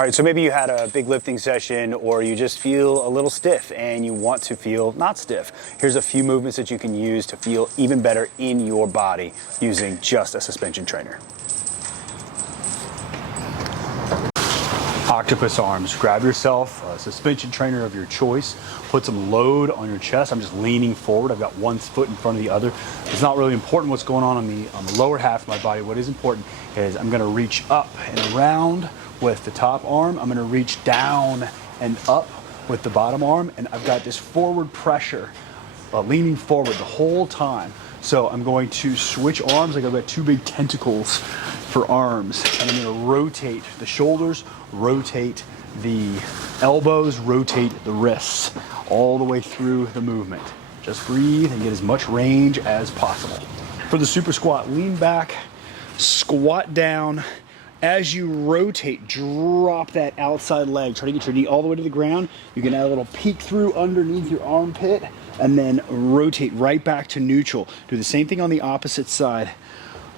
All right, so maybe you had a big lifting session or you just feel a little stiff and you want to feel not stiff. Here's a few movements that you can use to feel even better in your body using just a suspension trainer. Octopus Arms. Grab yourself a suspension trainer of your choice, put some load on your chest. I'm just leaning forward. I've got one foot in front of the other. It's not really important what's going on the lower half of my body. What is important is I'm gonna reach up and around with the top arm. I'm gonna reach down and up with the bottom arm, and I've got this forward pressure, leaning forward the whole time. So I'm going to switch arms like I've got two big tentacles for arms, and I'm gonna rotate the shoulders, rotate the elbows, rotate the wrists, all the way through the movement. Just breathe and get as much range as possible. For the super squat, lean back, squat down. As you rotate, drop that outside leg. Try to get your knee all the way to the ground. You can add a little peek through underneath your armpit and then rotate right back to neutral. Do the same thing on the opposite side.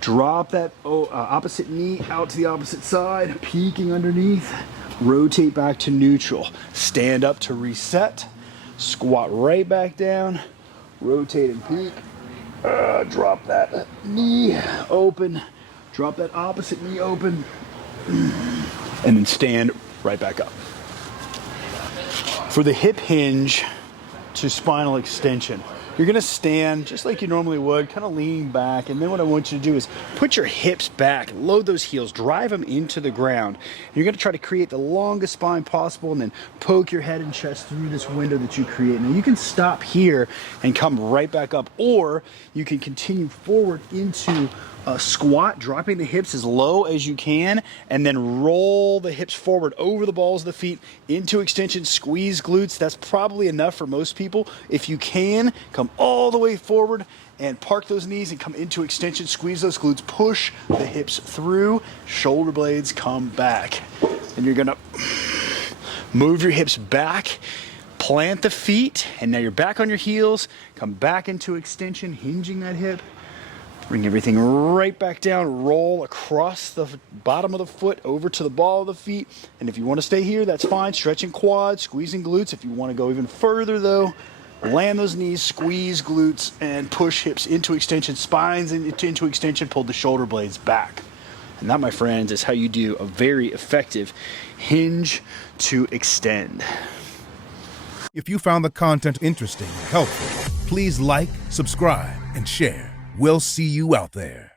Drop that opposite knee out to the opposite side, peeking underneath. Rotate back to neutral. Stand up to reset. Squat right back down. Rotate and peek. Drop that knee open. Drop that opposite knee open, and then stand right back up. For the hip hinge to spinal extension, you're gonna stand just like you normally would, kind of leaning back, and then what I want you to do is put your hips back, load those heels, drive them into the ground. You're gonna try to create the longest spine possible and then poke your head and chest through this window that you create. Now you can stop here and come right back up, or you can continue forward into a squat, dropping the hips as low as you can, and then roll the hips forward over the balls of the feet into extension, squeeze glutes. That's probably enough for most people. If you can, come all the way forward and park those knees and come into extension, squeeze those glutes, push the hips through, shoulder blades come back. And you're gonna move your hips back, plant the feet, and now you're back on your heels, come back into extension, hinging that hip. Bring everything right back down, roll across the bottom of the foot over to the ball of the feet. And if you want to stay here, that's fine. Stretching quads, squeezing glutes. If you want to go even further though, land those knees, squeeze glutes, and push hips into extension, spines into extension, pull the shoulder blades back. And that, my friends, is how you do a very effective hinge to extend. If you found the content interesting and helpful, please like, subscribe, and share. We'll see you out there.